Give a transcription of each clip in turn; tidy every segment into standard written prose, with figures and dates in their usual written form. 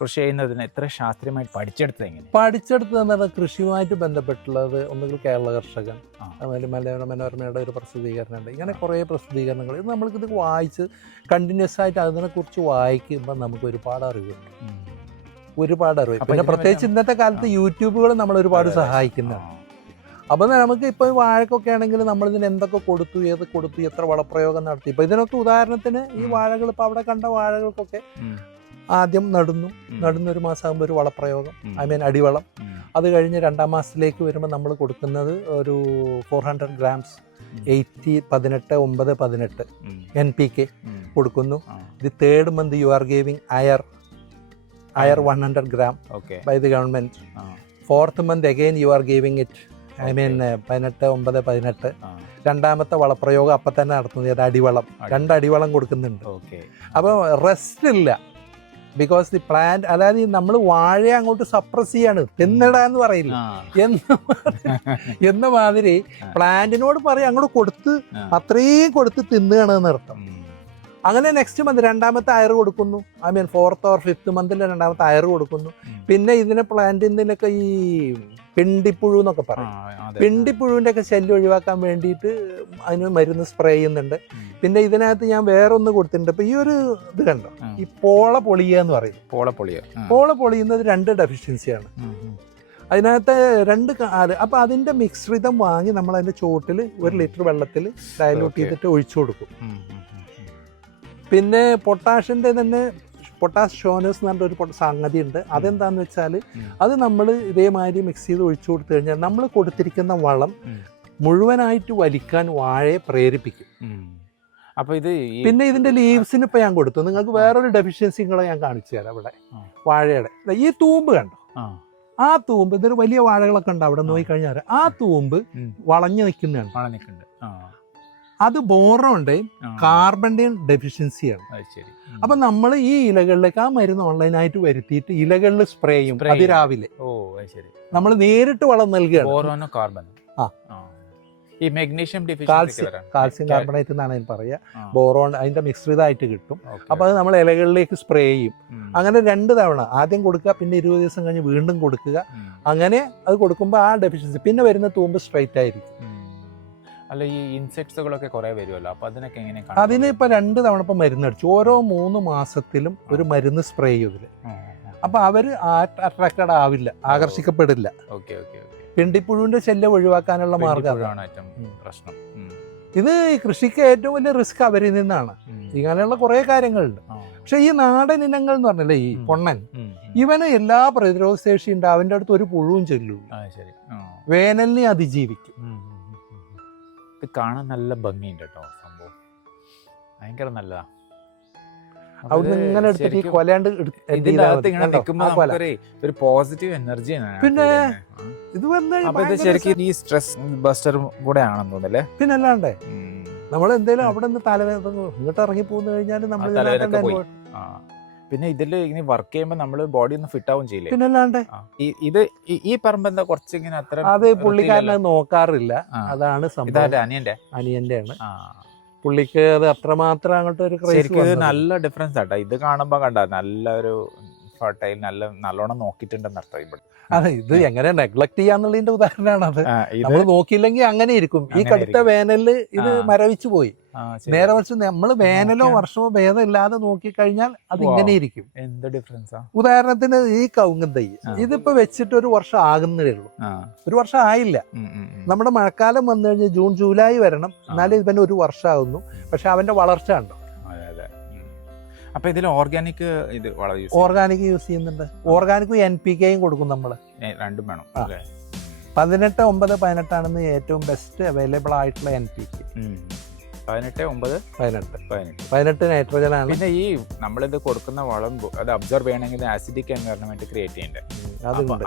കൃഷി ചെയ്യുന്നതിന് ഇത്ര ശാസ്ത്രീയമായിട്ട് പഠിച്ചെടുത്തത് എങ്ങനെ? പഠിച്ചെടുത്തത് കൃഷിയുമായിട്ട് ബന്ധപ്പെട്ടുള്ളത് ഒന്നുകിൽ കേരള കർഷകൻ, അതുപോലെ മനോരമയുടെ ഒരു പ്രസിദ്ധീകരണമുണ്ട്. ഇങ്ങനെ കുറേ പ്രസിദ്ധീകരണങ്ങൾ. ഇത് നമ്മൾക്കിത് വായിച്ച് കണ്ടിന്യൂസ് ആയിട്ട് അതിനെക്കുറിച്ച് വായിക്കുമ്പോൾ നമുക്ക് ഒരുപാട് അറിവുണ്ട്, ഒരുപാട് അറിവ്. പിന്നെ പ്രത്യേകിച്ച് ഇന്നത്തെ കാലത്ത് യൂട്യൂബുകൾ നമ്മൾ ഒരുപാട് സഹായിക്കുന്നതാണ്. അപ്പോൾ നമുക്ക് ഇപ്പോൾ വാഴക്കൊക്കെ ആണെങ്കിൽ നമ്മളിതിന് എന്തൊക്കെ കൊടുത്തു, ഏത് കൊടുത്തു, എത്ര വളപ്രയോഗം നടത്തി. ഇപ്പോൾ ഇതിനൊക്കെ ഉദാഹരണത്തിന് ഈ വാഴകൾ, ഇപ്പോൾ അവിടെ കണ്ട വാഴകൾക്കൊക്കെ ആദ്യം നടുന്നൊരു മാസം ആകുമ്പോൾ ഒരു വളപ്രയോഗം, അടിവളം. അത് കഴിഞ്ഞ് 2ാം മാസത്തിലേക്ക് വരുമ്പോൾ നമ്മൾ കൊടുക്കുന്നത് ഒരു 400 grams 18 NPK കൊടുക്കുന്നു. The 3rd month you are giving air 100 gram by the government. 4th month again you are giving it 18 2ാമത്തെ വളപ്രയോഗം അപ്പം തന്നെ നടത്തുന്നത്. അത് അടിവളം, 2 അടിവളം കൊടുക്കുന്നുണ്ട്. അപ്പോൾ റെസ്റ്റ് ഇല്ല. ബിക്കോസ് ദി പ്ലാന്റ്, അതായത് നമ്മൾ വാഴയെ അങ്ങോട്ട് സപ്രസ് ചെയ്യാണ്, തിന്നിടാന്ന് പറയില്ല എന്ന മാതിരി പ്ലാന്റിനോട് പറയും അങ്ങോട്ട് കൊടുത്ത് അത്രയും കൊടുത്ത് തിന്നുകയാണെന്ന് അർത്ഥം. അങ്ങനെ നെക്സ്റ്റ് മന്ത് 2ാമത്തെ അയർ കൊടുക്കുന്നു. 4th or 5th month 2ാമത്തെ അയർ കൊടുക്കുന്നു. പിന്നെ ഇതിനെ പ്ലാന്റിനൊക്കെ ഈ പിണ്ടിപ്പുഴു എന്നൊക്കെ പറയും. പിണ്ടിപ്പുഴുവിൻ്റെ ഒക്കെ ശല്യം ഒഴിവാക്കാൻ വേണ്ടിയിട്ട് അതിന് മരുന്ന് സ്പ്രേ ചെയ്യുന്നുണ്ട്. പിന്നെ ഇതിനകത്ത് ഞാൻ വേറൊന്ന് കൊടുത്തിട്ടുണ്ട്. ഇപ്പൊ ഈ ഒരു ഇത് കണ്ടോ, ഈ പോള പൊളിയ എന്ന് പറയും. പോള പൊളിയുന്നത് 2 ഡെഫിഷ്യൻസിയാണ്. അതിനകത്ത് 2 കാല്. അപ്പൊ അതിന്റെ മിശ്രിതം വാങ്ങി നമ്മൾ അതിന്റെ ചോട്ടിൽ 1 ലിറ്റർ വെള്ളത്തിൽ ഡയലൂട്ട് ചെയ്തിട്ട് ഒഴിച്ചു കൊടുക്കും. പിന്നെ പൊട്ടാഷിന്റെ തന്നെ പൊട്ടാഷ് ഷോനേഴ്സ് എന്ന് പറഞ്ഞ ഒരു സംഗതി ഉണ്ട്. അതെന്താന്ന് വെച്ചാൽ അത് നമ്മൾ ഇതേമാതിരി മിക്സ് ചെയ്ത് ഒഴിച്ചു കൊടുത്തു കഴിഞ്ഞാൽ നമ്മൾ കൊടുത്തിരിക്കുന്ന വളം മുഴുവനായിട്ട് വലിക്കാൻ വാഴയെ പ്രേരിപ്പിക്കും. അപ്പൊ ഇത് പിന്നെ ഇതിന്റെ ലീവ്സിന് ഇപ്പൊ ഞാൻ കൊടുത്തു. നിങ്ങൾക്ക് വേറൊരു ഡെഫിഷ്യൻസികളെ ഞാൻ കാണിച്ചു തരാം. അവിടെ വാഴയുടെ ഈ തൂമ്പ് കണ്ടോ, ആ തൂമ്പ്, ഇതൊരു വലിയ വാഴകളൊക്കെ ഉണ്ട് അവിടെ നോക്കിക്കഴിഞ്ഞാൽ ആ തൂമ്പ് വളഞ്ഞു നിൽക്കുന്നതാണ്. അത് ബോറോന്റെയും കാർബണിന്റെയും ഡെഫിഷ്യൻസിയാണ്. അപ്പൊ നമ്മൾ ഈ ഇലകളിലേക്ക് ആ മരുന്ന് ഓൺലൈനായിട്ട് വരുത്തിയിട്ട് ഇലകളിൽ സ്പ്രേ ചെയ്യും. അത് രാവിലെ നമ്മൾ നേരിട്ട് വളം നൽകുകയാണ്. കാൽസ്യം കാർബണേറ്റ് എന്നാണ് അതിന് പറയുക. ബോറോൺ അതിന്റെ മിശ്രിതമായിട്ട് കിട്ടും. അപ്പൊ അത് നമ്മൾ ഇലകളിലേക്ക് സ്പ്രേ ചെയ്യും. അങ്ങനെ 2 തവണ ആദ്യം കൊടുക്കുക, പിന്നെ 20 ദിവസം കഴിഞ്ഞ് വീണ്ടും കൊടുക്കുക. അങ്ങനെ അത് കൊടുക്കുമ്പോൾ ആ ഡെഫിഷ്യൻസി പിന്നെ വരുന്ന തൂമ്പ് സ്ട്രൈറ്റ് ആയിരിക്കും. അല്ല, ഈ ഇൻസെക്ട്സുകളൊക്കെ കുറെ വരുമല്ലോ, അപ്പൊ അതിനൊക്കെ എങ്ങനെ? അതിന് ഇപ്പൊ 2 തവണ ഇപ്പൊ മരുന്നടിച്ചു. ഓരോ 3 മാസത്തിലും ഒരു മരുന്ന് സ്പ്രേ ചെയ്തില്. അപ്പൊ അവര് അട്രാക്റ്റഡ് ആവില്ല, ആകർഷിക്കപ്പെടില്ല. പിണ്ടിപ്പുഴുവിന്റെ ശല്യം ഒഴിവാക്കാനുള്ള മാർഗ്ഗമാണ് പ്രശ്നം. ഇത് കൃഷിക്ക് ഏറ്റവും വലിയ റിസ്ക് അവരിൽ നിന്നാണ്. ഇങ്ങനെയുള്ള കുറെ കാര്യങ്ങളുണ്ട്. പക്ഷെ ഈ നാടൻ ഇനങ്ങൾ എന്ന് പറഞ്ഞല്ലേ, ഈ പൊണ്ണൻ, ഇവന് എല്ലാ പ്രതിരോധ ശേഷിയുണ്ട്. അവന്റെ അടുത്ത് ഒരു പുഴുവും ചെല്ലും, വേനലിനെ അതിജീവിക്കും. ഇത് കാണാൻ നല്ല ഭംഗിയുണ്ട് കേട്ടോ, സംഭവം ഭയങ്കര നല്ലതാ. അവിടെ ഇങ്ങനെ എടുത്തിട്ട് ഈ കൊലാണ്ട് ഇതിന്റെ അകത്ത് ഇങ്ങനെ നിൽക്കുമ്പോൾ ഒരു പോസിറ്റീവ് എനർജിയാണ്. പിന്നെ ഇത് ശരിക്കും ഈ സ്ട്രെസ് ബസ്റ്റർ കൂടെ ആണെന്ന് തോന്നല്ലേ. പിന്നെ അല്ലാണ്ടേ നമ്മൾ എന്തെങ്കിലും അവിടെ നിന്ന് തലവേദന ഇങ്ങോട്ട് ഇറങ്ങി പോന്നു കഴിഞ്ഞാൽ നമ്മൾ പിന്നെ ഇതിൽ ഇങ്ങനെ വർക്ക് ചെയ്യുമ്പോൾ നമ്മള് ബോഡി ഒന്ന് ഫിറ്റ് ആവും ചെയ്യില്ലേ. പിന്നെ അല്ലാണ്ടേ ഇത് ഈ പറമ്പ് എന്താ കുറച്ച് ഇങ്ങനെ അത്ര അത് പുള്ളിക്കാരനെ നോക്കാറില്ല. അതാണ് അനിയന്റെ ആണ്. പുള്ളിക്ക് അത് അത്രമാത്രം അങ്ങോട്ട് ഒരു നല്ല ഡിഫറൻസ് ആട്ടോ. ഇത് കാണുമ്പോ കണ്ട നല്ലൊരു ഫർട്ടൈൽ, നല്ലോണം നോക്കിയിട്ടുണ്ടെന്ന് അർത്ഥം ഇവിടെ. അതെ, ഇത് എങ്ങനെ നെഗ്ലക്ട് ചെയ്യാന്നുള്ളതിന്റെ ഉദാഹരണമാണ് അത്. നമ്മൾ നോക്കിയില്ലെങ്കിൽ അങ്ങനെ ഇരിക്കും. ഈ കടുത്ത വേനലില് ഇത് മരവിച്ചു പോയി. നേരെ മറിച്ച് നമ്മൾ വേനലോ വർഷമോ ഭേദം ഇല്ലാതെ നോക്കിക്കഴിഞ്ഞാൽ അത് ഇങ്ങനെ ഇരിക്കും. എന്ത് ഡിഫറൻസാ. ഉദാഹരണത്തിന് ഈ കവുങ്ങൻ തൈ ഇതിപ്പോ വെച്ചിട്ട് 1 വർഷം ആകുന്നതേ ഉള്ളൂ. 1 വർഷം ആയില്ല. നമ്മുടെ മഴക്കാലം വന്നു കഴിഞ്ഞാൽ ജൂൺ ജൂലൈ വരണം, എന്നാലും ഇവന് 1 വർഷം ആകുന്നു. പക്ഷെ അവന്റെ വളർച്ച ഉണ്ടോ? അപ്പൊ ഇതിൽ ഓർഗാനിക് ഓർഗാനിക് യൂസ് ചെയ്യുന്നുണ്ട്. ഓർഗാനിക്കും NPK കൊടുക്കും നമ്മള്. രണ്ടും വേണം. 18, 9, 18 ആണെന്ന് ഏറ്റവും ബെസ്റ്റ് അവൈലബിൾ ആയിട്ടുള്ള NPK. 18 നൈട്രോജൻ ആണ്. പിന്നെ ഈ നമ്മളിത് കൊടുക്കുന്ന വളം അത് അബ്സോർബ് ചെയ്യണമെങ്കിൽ ആസിഡിക് എൻവയറൺമെന്റ് ക്രിയേറ്റ് ചെയ്യണ്ടേ.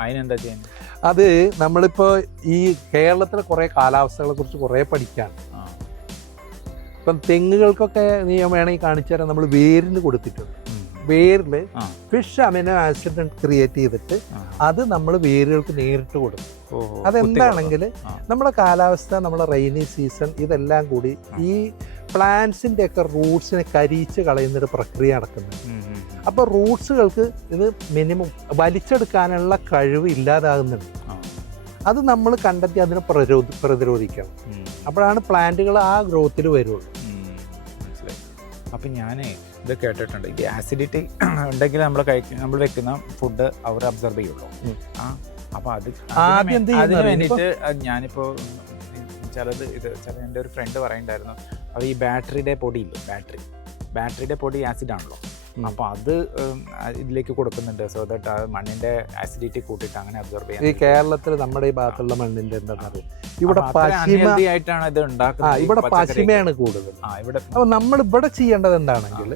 അതിനെന്താ ചെയ്യുന്നത്? അത് നമ്മളിപ്പോ ഈ കേരളത്തിലെ കുറെ കാലാവസ്ഥകളെ കുറിച്ച് കുറെ പഠിക്കാണ്. ഇപ്പം തെങ്ങുകൾക്കൊക്കെ നീ വേണമെങ്കിൽ കാണിച്ചു തരാം. നമ്മൾ വേരിന് കൊടുത്തിട്ടുണ്ട്. വേരിൽ ഫിഷ് അമിനോ ആസിഡ് ക്രിയേറ്റ് ചെയ്തിട്ട് അത് നമ്മൾ വേരുകൾക്ക് നേരിട്ട് കൊടുക്കും. അതെന്താണെങ്കിൽ നമ്മുടെ കാലാവസ്ഥ, നമ്മുടെ റെയിനി സീസൺ, ഇതെല്ലാം കൂടി ഈ പ്ലാന്റ്സിന്റെ ഒക്കെ റൂട്ട്സിനെ കരിയിച്ച് കളയുന്നൊരു പ്രക്രിയ നടക്കുന്നുണ്ട്. അപ്പോൾ റൂട്ട്സുകൾക്ക് ഇത് മിനിമം വലിച്ചെടുക്കാനുള്ള കഴിവ് ഇല്ലാതാകുന്നുണ്ട്. അത് നമ്മൾ കണ്ടെത്തി അതിനെ പ്രതിരോധിക്കണം. അപ്പോഴാണ് പ്ലാന്റുകൾ ആ ഗ്രോത്തിൽ വരുള്ളൂ. മനസ്സിലായി. അപ്പം ഞാനേ ഇത് കേട്ടിട്ടുണ്ട്, ഇത് ആസിഡിറ്റി ഉണ്ടെങ്കിൽ നമ്മൾ വെക്കുന്ന ഫുഡ് അവർ അബ്സർവ് ചെയ്യുള്ളൂ. അപ്പോൾ അതിന് വേണ്ടിയിട്ട് ഞാനിപ്പോൾ എൻ്റെ ഒരു ഫ്രണ്ട് പറയുന്നുണ്ടായിരുന്നു, അത് ഈ ബാറ്ററിയുടെ പൊടിയില്ലേ, ബാറ്ററിയുടെ പൊടി ആസിഡാണല്ലോ, അപ്പോൾ അത് ഇതിലേക്ക് കൊടുക്കുന്നുണ്ട്. സോ ദാറ്റ് ആ മണ്ണിന്റെ ആസിഡിറ്റി കൂട്ടിയിട്ട് അങ്ങനെ അബ്സോർബ് ചെയ്യാൻ. ഈ കേരളത്തിൽ നമ്മുടെ ഈ ഭാഗത്തുള്ള മണ്ണിന്റെ എന്താണെന്നറിയാം, ഇവിടെ ആയിട്ടാണ് ഇത് ഉണ്ടാക്കുന്നത്. ഇവിടെ പശിമയാണ് കൂടുതൽ. അപ്പോൾ നമ്മൾ ഇവിടെ ചെയ്യേണ്ടത് എന്താണെങ്കിൽ,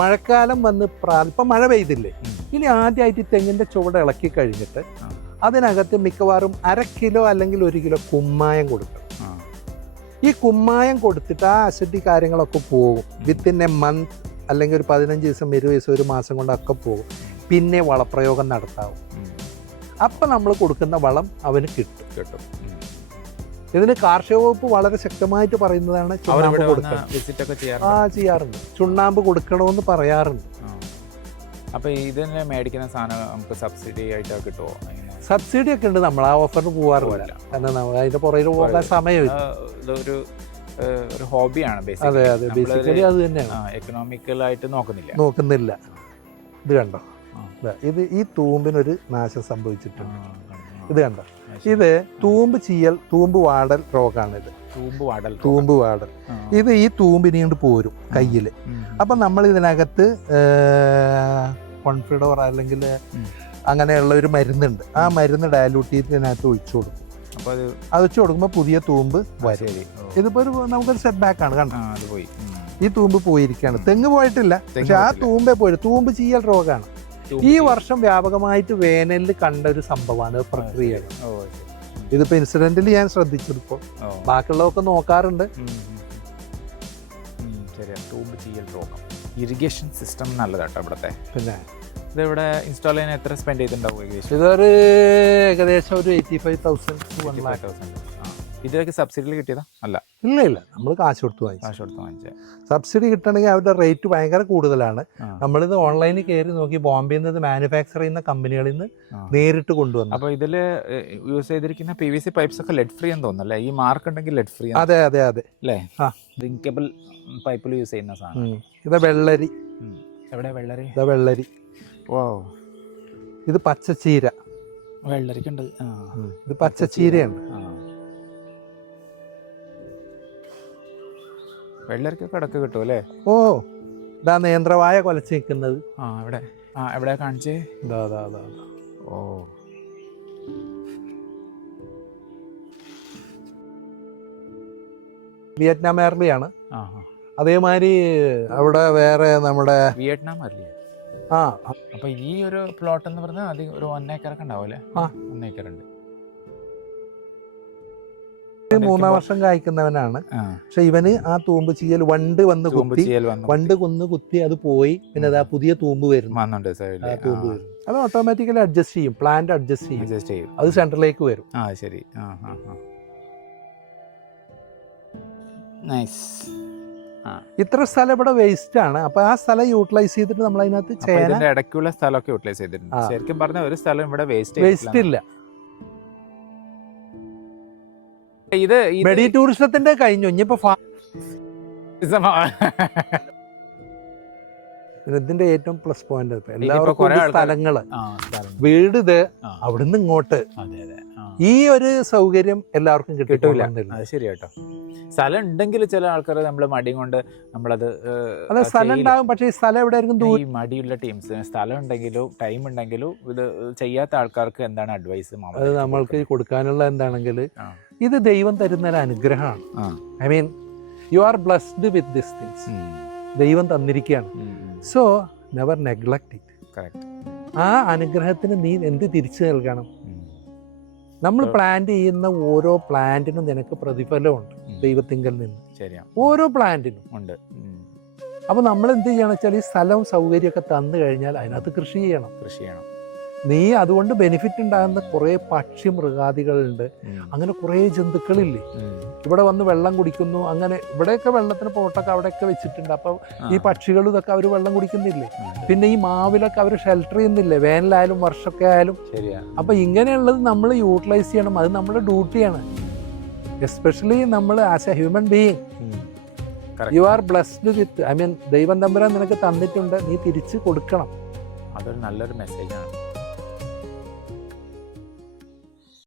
മഴക്കാലം വന്ന് ഇപ്പം മഴ പെയ്തില്ലേ, ഇനി ആദ്യമായിട്ട് തെങ്ങിന്റെ ചുവട് ഇളക്കി കഴിഞ്ഞിട്ട് അതിനകത്ത് മിക്കവാറും 1/2 കിലോ അല്ലെങ്കിൽ 1 കിലോ കുമ്മായം കൊടുക്കണം. ഈ കുമ്മായം കൊടുത്തിട്ട് ആ അസിഡിറ്റി കാര്യങ്ങളൊക്കെ പോകും. വിത്തിൻ എ മന്ത് അല്ലെങ്കിൽ ഒരു 15 ദിവസം 20 ദിവസം 1 മാസം കൊണ്ടൊക്കെ പോകും. പിന്നെ വളപ്രയോഗം നടത്താവും. അപ്പം നമ്മൾ കൊടുക്കുന്ന വളം അവന് കിട്ടും. ഇതിന് കാർഷിക വകുപ്പ് വളരെ ശക്തമായിട്ട് പറയുന്നതാണ് ചുണ്ണാമ്പ് കൊടുക്കണം. ചെയ്യാറുണ്ട്. ചുണ്ണാമ്പ് കൊടുക്കണമെന്ന് പറയാറുണ്ട്. അപ്പോൾ ഇതിനെ മേടിക്കുന്ന സാധനം നമുക്ക് സബ്സിഡി ആയിട്ട് കിട്ടുമോ? സബ്സിഡി ഒക്കെ ഉണ്ട്, നമ്മൾ ആ ഓഫറിന് പോകാറില്ല. കാരണം അതിന്റെ പുറകിൽ പോകാൻ സമയമില്ല. ഇതൊരു ഹോബിയാണ്. അതെ അതെ, ബേസിക്കലി അത് തന്നെയാണ്. എക്കണോമിക്കലായിട്ട് നോക്കുന്നില്ല. ഇത് കണ്ടോ, ഇത് ഈ തൂമ്പിനൊരു നാശം സംഭവിച്ചിട്ടുണ്ട്. ഇത് കണ്ടോ, ഇത് തൂമ്പ് വാടൽ രോഗമാണ്. ഇത് തൂമ്പ് വാടൽ. ഇത് ഈ തൂമ്പിനെ പോരും കയ്യില്. അപ്പൊ നമ്മൾ ഇതിനകത്ത് കോൺഫിഡോർ അല്ലെങ്കിൽ അങ്ങനെയുള്ള ഒരു മരുന്നുണ്ട്. ആ മരുന്ന് ഡയലൂട്ട് ചെയ്ത് ഇതിനകത്ത് ഒഴിച്ചു കൊടുക്കും. അത് ഒഴിച്ചു കൊടുക്കുമ്പോൾ പുതിയ തൂമ്പ് വരും. ഇതിപ്പോ നമുക്കൊരു സെറ്റ് ബാക്ക് ആണ്. കണ്ടോ, ഈ തൂമ്പ് പോയിരിക്കുകയാണ്. തെങ്ങ് പോയിട്ടില്ല, പക്ഷെ ആ തൂമ്പേ പോയി. തൂമ്പ് ചീയൽ രോഗമാണ്. ഈ വർഷം വ്യാപകമായിട്ട് വേനലിൽ കണ്ട ഒരു സംഭവമാണ്, പ്രക്രിയയാണ്. ഇതിപ്പോ ഇൻസിഡന്റിൽ ഞാൻ ശ്രദ്ധിച്ചതിപ്പോ, ബാക്കിയുള്ളതൊക്കെ നോക്കാറുണ്ട്. ഇറിഗേഷൻ സിസ്റ്റം നല്ലതാട്ടോ ഇവിടത്തെ. പിന്നെ ഇതിവിടെ ഇൻസ്റ്റാൾ ചെയ്യാൻ എത്ര സ്പെൻഡ് ചെയ്തിട്ടുണ്ടാവും? ഇതൊരു ഏകദേശം ഒരു 85,000. ഇതിലേക്ക് സബ്സിഡി കിട്ടിയതാ? അല്ല, ഇല്ല, നമ്മൾ കാശ് കൊടുത്ത് വാങ്ങിച്ച. സബ്സിഡി കിട്ടണമെങ്കിൽ അവരുടെ റേറ്റ് ഭയങ്കര കൂടുതലാണ്. നമ്മളിത് ഓൺലൈനിൽ കയറി നോക്കി, ബോംബെയിൽ നിന്ന് മാനുഫാക്ചർ ചെയ്യുന്ന കമ്പനികളിൽ നിന്ന് നേരിട്ട് കൊണ്ടുവന്നു. അപ്പോൾ ഇതിൽ യൂസ് ചെയ്തിരിക്കുന്ന PVC പൈപ്സ് ഒക്കെ ലെഡ് ഫ്രീ എന്ന് തോന്നുന്നല്ലേ? ഈ മാർക്ക് ഉണ്ടെങ്കിൽ ലെഡ് ഫ്രീ. അതെ അല്ലേ? ഡ്രിങ്കബിൾ പൈപ്പിൽ യൂസ് ചെയ്യുന്ന സാധനം. ഇത് വെള്ളരി. എവിടെ വെള്ളരി? ഇതാ വെള്ളരി. ഓ, ഇത് പച്ചച്ചീര. വെള്ളരിക്കുണ്ട്. ഇത് പച്ചച്ചീരയുണ്ട്. വെള്ളരിക്കൊക്കെ ഇടക്ക് കിട്ടും അല്ലേ? ഓ, ഇതാ നേന്ത്രവായ കൊലച്ച് നിൽക്കുന്നത്. എവിടെ കാണിച്ചേ? ഓ, വിയറ്റ്നാം എയർലിയാണ്. അതേമാതിരി അവിടെ വേറെ നമ്മുടെ വിയറ്റ്നാം അല്ലേ? അപ്പൊ ഈ ഒരു പ്ലോട്ട് എന്ന് പറഞ്ഞാൽ അധികം ഒരു 1 ഏക്കറൊക്കെ ഉണ്ടാവും അല്ലേ? 1 ഏക്കറുണ്ട്. 3 വർഷം കായ്ക്കുന്നവനാണ്. പക്ഷെ ഇവന് ആ തൂമ്പ് ചീയൽ വണ്ട് കുത്തി അത് പോയി. പിന്നെ അതാ പുതിയ തൂമ്പ് വരുന്നുണ്ട്. അത് ഓട്ടോമാറ്റിക്കലി അഡ്ജസ്റ്റ് ചെയ്യും. പ്ലാന്റ് അഡ്ജസ്റ്റ് ചെയ്യും. അത് സെന്ററിലേക്ക് വരും. ശരി. ഇത്ര സ്ഥലം ഇവിടെ വേസ്റ്റ് ആണ്. അപ്പൊ ആ സ്ഥലം യൂട്ടിലൈസ് ചെയ്തിട്ട് നമ്മൾ അതിനകത്ത് ഇടയ്ക്കുള്ള സ്ഥലമൊക്കെ യൂട്ടിലൈസ് ചെയ്തിട്ടുണ്ട്. ശരിക്കും പറഞ്ഞ ഒരു സ്ഥലം ഇവിടെ വേസ്റ്റ് ഇല്ല. ഇത് മെഡി ടൂറിസത്തിന്റെ കഴിഞ്ഞു. ഇനിയിപ്പോ ഇതിന്റെ ഏറ്റവും പ്ലസ് പോയിന്റ് എല്ലാവർക്കും സ്ഥലങ്ങള്, വീട്, ഇത് അവിടുന്ന് ഇങ്ങോട്ട് ഈ ഒരു സൗകര്യം എല്ലാവർക്കും കിട്ടില്ല. ശരി കേട്ടോ. സ്ഥലം ഉണ്ടെങ്കിൽ ചില ആൾക്കാർ നമ്മള് മടി കൊണ്ട് നമ്മളത് സ്ഥലം ഉണ്ടാകും. പക്ഷേ ഈ സ്ഥലം എവിടെയായിരിക്കും? ഈ മടിയുള്ള ടീംസ് സ്ഥലം ഉണ്ടെങ്കിലും ടൈം ഉണ്ടെങ്കിലും ഇത് ചെയ്യാത്ത ആൾക്കാർക്ക് എന്താണ് അഡ്വൈസ്? അത് നമ്മൾക്ക് കൊടുക്കാനുള്ള എന്താണെങ്കിൽ, ഇത് ദൈവം തരുന്ന ഒരു അനുഗ്രഹമാണ്. I mean, you are blessed with this things. ദൈവം തന്നിരിക്കുകയാണ്. So never neglect it. ആ അനുഗ്രഹത്തിന് നീ എന്ത് തിരിച്ചു നൽകണം? നമ്മൾ പ്ലാന്റ് ചെയ്യുന്ന ഓരോ പ്ലാന്റിനും നിനക്ക് പ്രതിഫലമുണ്ട് ദൈവത്തിങ്കൽ നിന്ന്. ഓരോ പ്ലാന്റിനും ഉണ്ട്. അപ്പൊ നമ്മൾ എന്ത് ചെയ്യണം വെച്ചാൽ, ഈ സ്ഥലവും സൗകര്യമൊക്കെ തന്നു കഴിഞ്ഞാൽ അതിനകത്ത് കൃഷി ചെയ്യണം. നീ അതുകൊണ്ട് ബെനിഫിറ്റ് ഉണ്ടാകുന്ന കുറേ പക്ഷി മൃഗാദികളുണ്ട്, അങ്ങനെ കുറേ ജന്തുക്കളില്ലേ ഇവിടെ വന്ന് വെള്ളം കുടിക്കുന്നു. അങ്ങനെ ഇവിടെയൊക്കെ വെള്ളത്തിന് പോട്ടൊക്കെ അവിടെയൊക്കെ വെച്ചിട്ടുണ്ട്. അപ്പോൾ ഈ പക്ഷികൾ ഇതൊക്കെ അവർ വെള്ളം കുടിക്കുന്നില്ലേ. പിന്നെ ഈ മാവിലൊക്കെ അവർ ഷെൽട്ടർ ചെയ്യുന്നില്ലേ, വേനലായാലും വർഷമൊക്കെ ആയാലും. അപ്പോൾ ഇങ്ങനെയുള്ളത് നമ്മൾ യൂട്ടിലൈസ് ചെയ്യണം. അത് നമ്മുടെ ഡ്യൂട്ടിയാണ്. എസ്പെഷ്യലി നമ്മൾ as A human being U are blessed with, I mean ദൈവം തമ്പുരാൻ നിനക്ക് തന്നിട്ടുണ്ട്, നീ തിരിച്ച് കൊടുക്കണം. അതൊരു നല്ലൊരു മെസ്സേജാണ്.